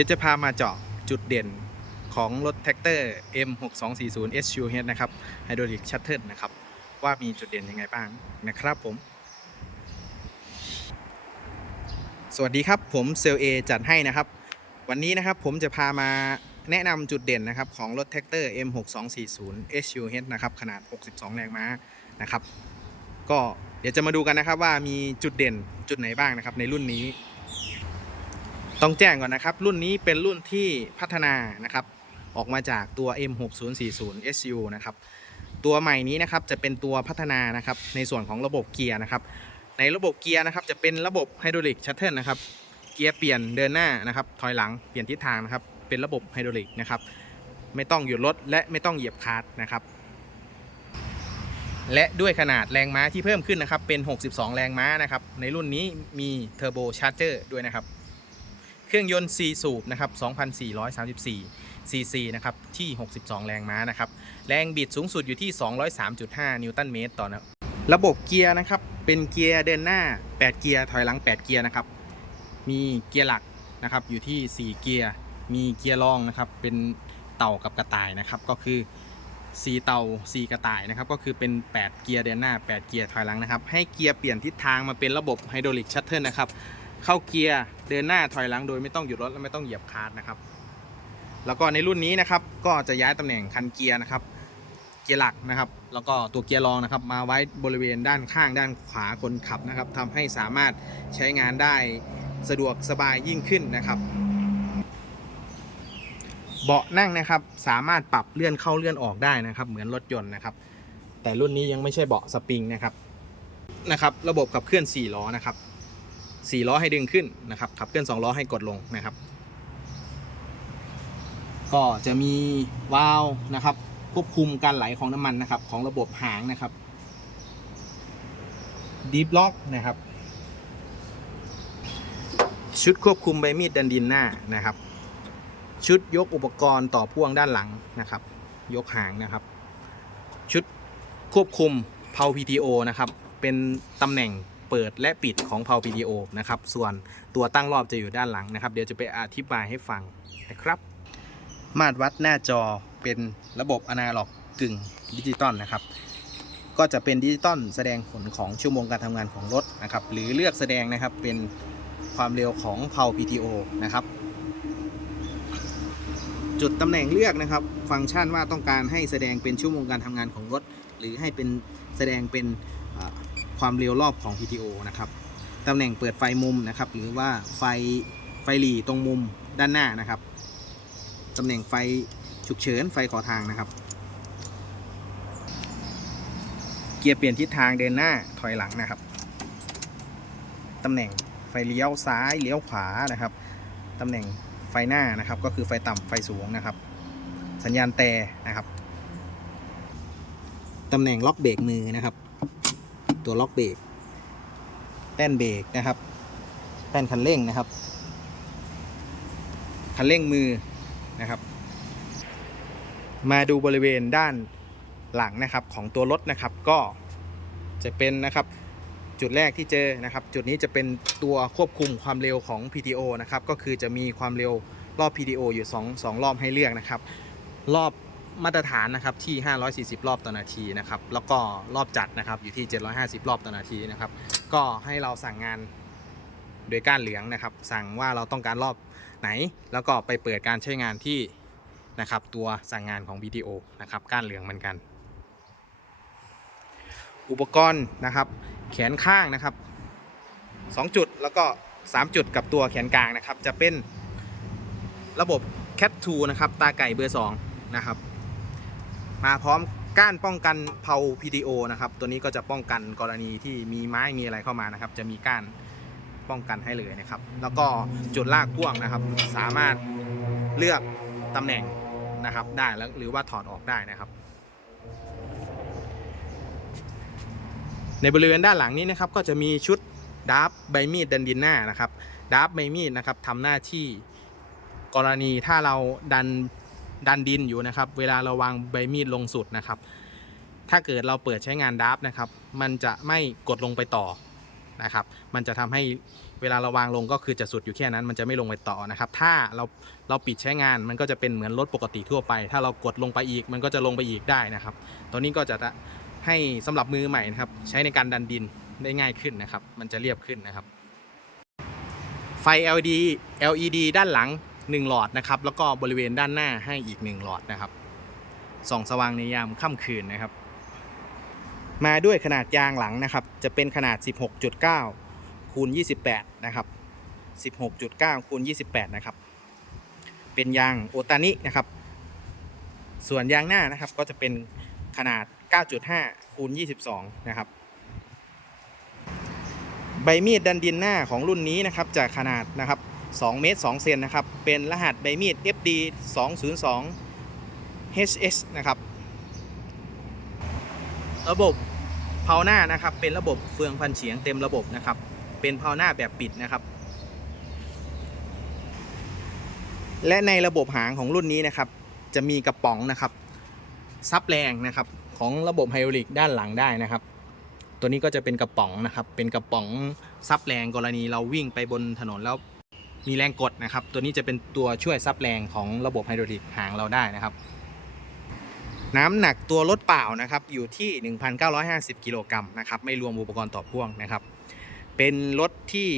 ดี๋ยวจะพามาเจาะจุดเด่นของรถแท็กเตอร์ M6240 SUH นะครับไฮดรอลิกชัตเทิลนะครับ ว่ามีจุดเด่นยังไงบ้างนะครับผม สวัสดีครับผมเซลเอจัดให้นะครับ วันนี้นะครับผมจะพามาแนะนำจุดเด่นนะครับของรถแท็กเตอร์ M6240 SUH นะครับขนาด 62 แรงม้านะครับ ก็เดี๋ยวจะมาดูกันนะครับว่ามีจุดเด่นจุดไหนบ้างนะครับในรุ่นนี้ ต้องแจ้งก่อนนะครับ รุ่นนี้เป็นรุ่นที่พัฒนานะครับ ออกมาจากตัว M6040 SU นะครับ ตัวใหม่นี้นะครับจะเป็นตัวพัฒนานะครับ ในส่วนของระบบเกียร์นะครับ ในระบบเกียร์นะครับจะเป็นระบบไฮดรอลิกชัตเทิลนะครับ เกียร์เปลี่ยนเดินหน้านะครับ ถอยหลังเปลี่ยนทิศทางนะครับ เป็นระบบไฮดรอลิกนะครับ ไม่ต้องหยุดรถและไม่ต้องเหยียบคลัตช์นะครับ และด้วยขนาดแรงม้าที่เพิ่มขึ้นนะครับ เป็น 62 แรงม้านะครับ ในรุ่นนี้มีเทอร์โบชาร์เจอร์ด้วยนะครับ เครื่องยนต์ 4 สูบนะครับ 2,434 ซีซีนะครับ ที่ 62 แรงม้านะครับ แรงบิดสูงสุดอยู่ที่ 203.5 นิวตันเมตรต่อนะระบบเกียร์นะครับ เป็นเกียร์เดินหน้า 8 เกียร์ ถอยหลัง 8 เกียร์นะครับ มีเกียร์หลักนะครับ อยู่ที่ 4 เกียร์ มีเกียร์รองนะครับ เป็นเต่ากับกระต่ายนะครับ ก็คือ 4 เต่า 4 กระต่ายนะครับ ก็คือเป็น 8 เกียร์เดินหน้า 8 เกียร์ถอยหลังนะครับ ให้เกียร์เปลี่ยนทิศทางมาเป็นระบบไฮดรอลิกชัตเทิลนะครับ เข้าเกียร์เดินหน้าถอยหลังโดยไม่ต้องหยุดรถและไม่ต้องเหยียบคลัตช์นะครับ แล้วก็ในรุ่นนี้นะครับก็จะย้ายตำแหน่งคันเกียร์นะครับ เกียร์หลักนะครับ แล้วก็ตัวเกียร์รองนะครับ มาไว้บริเวณด้านข้างด้านขวาคนขับนะครับทำให้สามารถใช้งานได้สะดวกสบายยิ่งขึ้นนะครับเบาะนั่งนะครับสามารถปรับเลื่อนเข้าเลื่อนออกได้นะครับ เหมือนรถยนต์นะครับ แต่รุ่นนี้ยังไม่ใช่เบาะสปริงนะครับนะครับ ระบบขับเคลื่อน 4 ล้อนะครับ 4ล้อให้ดึงขึ้นนะครับขับเคลื่อน2ล้อให้กดลงนะครับ ก็จะมีวาล์วนะครับ ควบคุมการไหลของน้ำมันนะครับ ของระบบหางนะครับดีฟล็อกนะครับ ชุดควบคุมใบมีดดันดินหน้านะครับ ชุดยกอุปกรณ์ต่อพ่วงด้านหลังนะครับ ยกหางนะครับ ชุดควบคุมเพา PTO นะครับ เป็นตำแหน่ง เปิดและปิดของเพา PTO นะครับส่วนตัวตั้งรอบจะอยู่ด้านหลังนะครับ เดี๋ยวจะไปอธิบายให้ฟังนะครับ มาตรวัดหน้าจอเป็นระบบอนาล็อกกึ่งดิจิตอลนะครับก็จะเป็นดิจิตอลแสดงผลของชั่วโมงการทำงานของรถนะครับหรือเลือกแสดงนะครับเป็นความเร็วของเพา PTO นะครับจุดตำแหน่งเลือกนะครับ ฟังก์ชันว่าต้องการให้แสดงเป็นชั่วโมงการทำงานของรถ หรือให้เป็นแสดงเป็น ความเร็วรอบของ PTO นะครับตำแหน่งเปิดไฟมุมนะครับหรือว่าไฟไฟหลีตรงมุมด้านหน้านะครับตำแหน่งไฟฉุกเฉินไฟขอทางนะครับ เกียร์เปลี่ยนทิศทางเดินหน้าถอยหลังนะครับตำแหน่งไฟเลี้ยวซ้ายเลี้ยวขวานะครับตำแหน่งไฟหน้านะครับก็คือไฟต่ำไฟสูงนะครับ สัญญาณแต่นะครับตำแหน่งล็อกเบรกมือนะครับ ตัวล็อกเบรกแป้นเบรกนะครับ แป้นคันเร่งนะครับ คันเร่งมือนะครับ มาดูบริเวณด้านหลังนะครับของตัวรถนะครับก็จะเป็นนะครับจุดแรกที่เจอนะครับ จุดนี้จะเป็นตัวควบคุมความเร็วของ PTO นะครับ ก็คือจะมีความเร็วรอบ PTO อยู่ 2 2 รอบให้เลือกนะครับ รอบ มาตรฐานนะครับที่ 540 รอบต่อนาทีนะครับแล้วก็รอบจัดนะครับอยู่ที่ 750 รอบต่อนาทีนะครับก็ให้เราสั่งงานโดยก้านเหลืองนะครับ สั่งว่าเราต้องการรอบไหน แล้วก็ไปเปิดการใช้งานที่นะครับตัวสั่งงานของ BTO นะครับก้านเหลืองเหมือนกัน อุปกรณ์นะครับ แขนข้างนะครับ 2 จุดแล้วก็ 3 จุดกับตัวแขนกลางนะครับ จะเป็นระบบ Cat 2นะครับตาไก่เบอร์2นะครับ มาพร้อมก้านป้องกันเผา PTO นะครับ ตัวนี้ก็จะป้องกันกรณีที่มีไม้มีอะไรเข้ามานะครับ จะมีก้านป้องกันให้เลยนะครับ แล้วก็จุดลากพ่วงนะครับ สามารถเลือกตำแหน่งนะครับได้แล้วหรือว่าถอดออกได้นะครับ ในบริเวณด้านหลังนี้นะครับก็จะมีชุดดาร์ฟใบมีดดันดินหน้านะครับดาร์ฟใบมีดนะครับทำหน้าที่กรณีถ้าเราดัน ดันดินอยู่นะครับ เวลาเราวางใบมีดลงสุดนะครับ ถ้าเกิดเราเปิดใช้งานดาร์ฟนะครับ มันจะไม่กดลงไปต่อนะครับ มันจะทำให้เวลาเราวางลงก็คือจะสุดอยู่แค่นั้น มันจะไม่ลงไปต่อนะครับ ถ้าเราเราปิดใช้งานมันก็จะเป็นเหมือนรถปกติทั่วไป ถ้าเรากดลงไปอีกมันก็จะลงไปอีกได้นะครับ ตัวนี้ก็จะให้สำหรับมือใหม่นะครับ ใช้ในการดันดินได้ง่ายขึ้นนะครับ มันจะเรียบขึ้นนะครับ ไฟ LED LED ด้านหลัง 1 หลอดนะครับ แล้วก็บริเวณด้านหน้าให้อีก 1 หลอดนะครับส่องสว่างในยามค่ำคืนนะครับ มาด้วยขนาดยางหลังนะครับ จะเป็นขนาด 16.9คูณ28 นะครับ 16.9คูณ28 นะครับ เป็นยางโอตานินะครับ ส่วนยางหน้านะครับก็จะเป็นขนาด 9.5คูณ22 นะครับใบมีดดันดินหน้าของรุ่นนี้นะครับจะขนาดนะครับ 2 เมตร 2 เซนนะครับ เป็นรหัสใบมีด FD 202 HS นะครับ ระบบเพาหน้านะครับ เป็นระบบเฟืองพันเฉียงเต็มระบบนะครับ เป็นเพาหน้าแบบปิดนะครับ และในระบบหางของรุ่นนี้นะครับ จะมีกระป๋องนะครับ ซับแรงนะครับของระบบไฮดรอลิกด้านหลังได้นะครับ ตัวนี้ก็จะเป็นกระป๋องนะครับ เป็นกระป๋องซับแรงกรณีเราวิ่งไปบนถนนแล้ว มีแรงกดนะครับ ตัวนี้จะเป็นตัวช่วยซับแรงของระบบไฮดรอลิกหางเราได้นะครับ น้ำหนักตัวรถเปล่านะครับอยู่ที่ 1,950 กิโลกรัมนะครับไม่รวมอุปกรณ์ต่อพ่วงนะครับ เป็นรถที่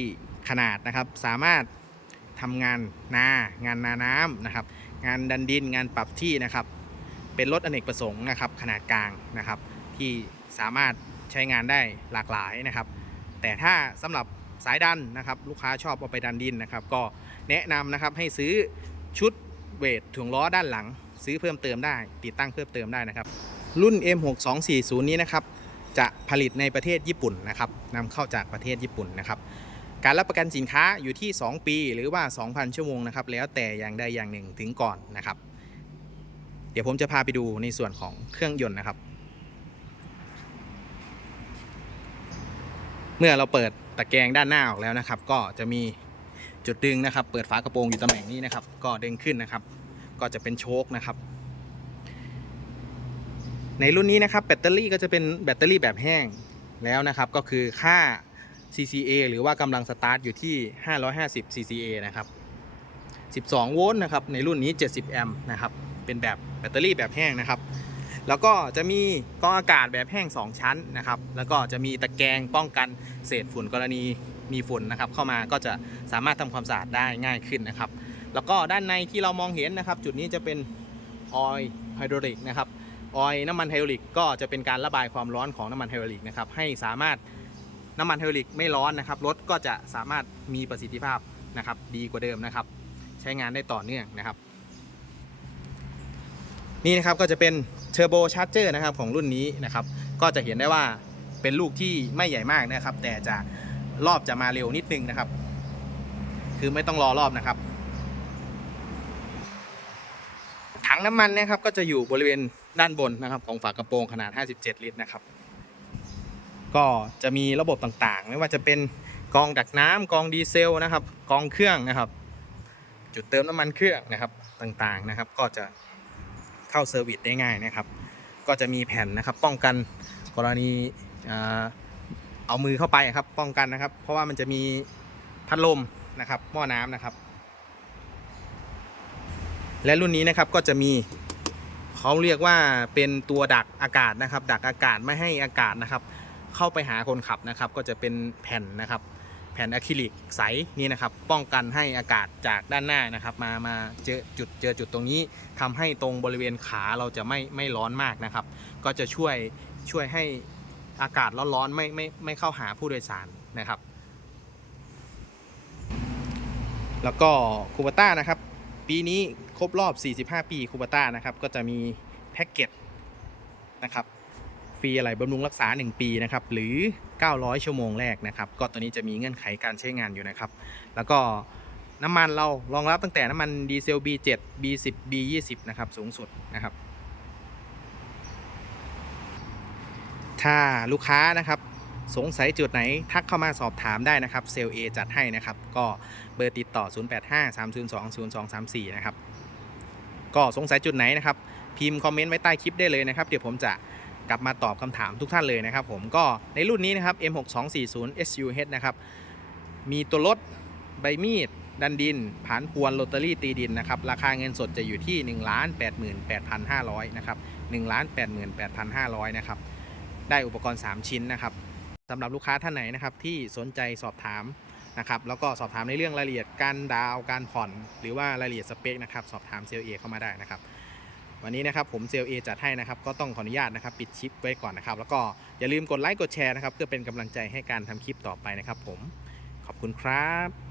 ขนาดนะครับสามารถทำงานนา งานนาน้ำนะครับ งานดันดิน งานปรับที่นะครับ เป็นรถอเนกประสงค์นะครับขนาดกลางนะครับ ที่สามารถใช้งานได้หลากหลายนะครับ แต่ถ้าสำหรับ สายดันนะครับลูกค้าชอบเอาไปดันดินนะครับก็แนะนำนะครับให้ซื้อชุดเวทถ่วงล้อด้านหลัง ซื้อเพิ่มเติมได้ ติดตั้งเพิ่มเติมได้นะครับ รุ่น M6240 นี้นะครับจะผลิตในประเทศญี่ปุ่นนะครับนำเข้าจากประเทศญี่ปุ่นนะครับการรับประกันสินค้าอยู่ที่ 2 ปี หรือว่า 2,000 ชั่วโมงนะครับแล้วแต่อย่างใดอย่างหนึ่งถึงก่อนนะครับ เดี๋ยวผมจะพาไปดูในส่วนของเครื่องยนต์นะครับ เมื่อเราเปิดตะแกรงด้านหน้าออกแล้วนะครับ ก็จะมีจุดดึงนะครับ เปิดฝากระโปรงอยู่ตำแหน่งนี้นะครับ ก็ดึงขึ้นนะครับ ก็จะเป็นโชคนะครับ ในรุ่นนี้นะครับแบตเตอรี่ก็จะเป็นแบตเตอรี่แบบแห้งแล้วนะครับ ก็คือค่า CCA หรือว่ากำลังสตาร์ทอยู่ที่ 550 CCA นะครับ 12 โวลต์นะครับ ในรุ่นนี้ 70 แอมป์นะครับ เป็นแบบแบตเตอรี่แบบแห้งนะครับ แล้วก็จะมีกรองอากาศแบบแห้ง 2 ชั้นนะครับ แล้วก็จะมีตะแกรงป้องกันเศษฝุ่นกรณีมีฝุ่นนะครับ เข้ามาก็จะสามารถทำความสะอาดได้ง่ายขึ้นนะครับ แล้วก็ด้านในที่เรามองเห็นนะครับ จุดนี้จะเป็นออยล์ไฮดรอลิกนะครับออยล์น้ำมันไฮดรอลิกก็จะเป็นการระบายความร้อนของน้ำมันไฮดรอลิกนะครับให้สามารถน้ำมันไฮดรอลิกไม่ร้อนนะครับรถก็จะสามารถมีประสิทธิภาพนะครับดีกว่าเดิมนะครับ ใช้งานได้ต่อเนื่องนะครับ นี่นะครับก็จะเป็นเทอร์โบชาร์เจอร์นะครับของรุ่นนี้นะครับ ก็จะเห็นได้ว่าเป็นลูกที่ไม่ใหญ่มากนะครับ แต่จะรอบจะมาเร็วนิดนึงนะครับ คือไม่ต้องรอรอบนะครับ ถังน้ำมันนะครับก็จะอยู่บริเวณด้านบนนะครับ ของฝากระโปรงขนาด 57 ลิตรนะครับ ก็จะมีระบบต่างๆ ไม่ว่าจะเป็นกองดักน้ำกองดีเซลนะครับ กองเครื่องนะครับ จุดเติมน้ำมันเครื่องนะครับต่างๆนะครับ ก็จะ เข้าเซอร์วิสได้ง่ายนะครับ ก็จะมีแผ่นนะครับ ป้องกันกรณีเอามือเข้าไปครับ ป้องกันนะครับ เพราะว่ามันจะมีพัดลมนะครับ หม้อน้ำนะครับ และรุ่นนี้นะครับก็จะมีเขาเรียกว่าเป็นตัวดักอากาศนะครับ ดักอากาศไม่ให้อากาศนะครับ เข้าไปหาคนขับนะครับ ก็จะเป็นแผ่นนะครับ แผ่นอะคริลิกใสนี่นะครับป้องกันให้อากาศจากด้านหน้านะครับ มามาเจอจุดเจอจุดตรงนี้ทำให้ตรงบริเวณขาเราจะไม่ไม่ร้อนมากนะครับ ก็จะช่วยช่วยให้อากาศร้อนๆไม่ไม่ไม่เข้าหาผู้โดยสารนะครับ แล้วก็คูบต้านะครับ ปีนี้ครบรอบ 45 ปีคูบต้านะครับก็จะมีแพ็กเกจนะครับ ฟรีอะไรบำรุงรักษา 1 ปีนะครับหรือ 900 ชั่วโมงแรกนะครับก็ตัวนี้จะมีเงื่อนไขการใช้งานอยู่นะครับ แล้วก็น้ำมันเรารองรับตั้งแต่น้ำมันดีเซล B7 B10 B20 นะครับสูงสุดนะครับ ถ้าลูกค้านะครับสงสัยจุดไหนทักเข้ามาสอบถามได้นะครับเซลเอจัดให้นะครับ ก็เบอร์ติดต่อ 0853020234 นะครับ ก็สงสัยจุดไหนนะครับ พิมพ์คอมเมนต์ไว้ใต้คลิปได้เลยนะครับ เดี๋ยวผมจะ กลับมาตอบคำถามทุกท่านเลยนะครับผมก็ในรุ่นนี้นะครับ M6240 SUH นะครับมีตัวรถใบมีด ดันดิน ผานพวนลอตเตอรี่ตีดินนะครับราคาเงินสดจะอยู่ที่ 1 8 8 5 0 0นะครับ1 8 8 5 0 0นะครับได้อุปกรณ์ 3 ชิ้นนะครับสำหรับลูกค้าท่านไหนนะครับที่สนใจสอบถามนะครับแล้วก็สอบถามในเรื่องรายละเอียดการดาวน์การผ่อน หรือว่ารายละเอียดสเปคนะครับสอบถามเซลเอเข้ามาได้นะครับ วันนี้นะครับผมเซลเอจัดให้นะครับก็ต้องขออนุญาตนะครับปิดชิปไว้ก่อนนะครับ แล้วก็อย่าลืมกดไลค์กดแชร์นะครับเพื่อเป็นกำลังใจให้การทำคลิปต่อไปนะครับ ผมขอบคุณครับ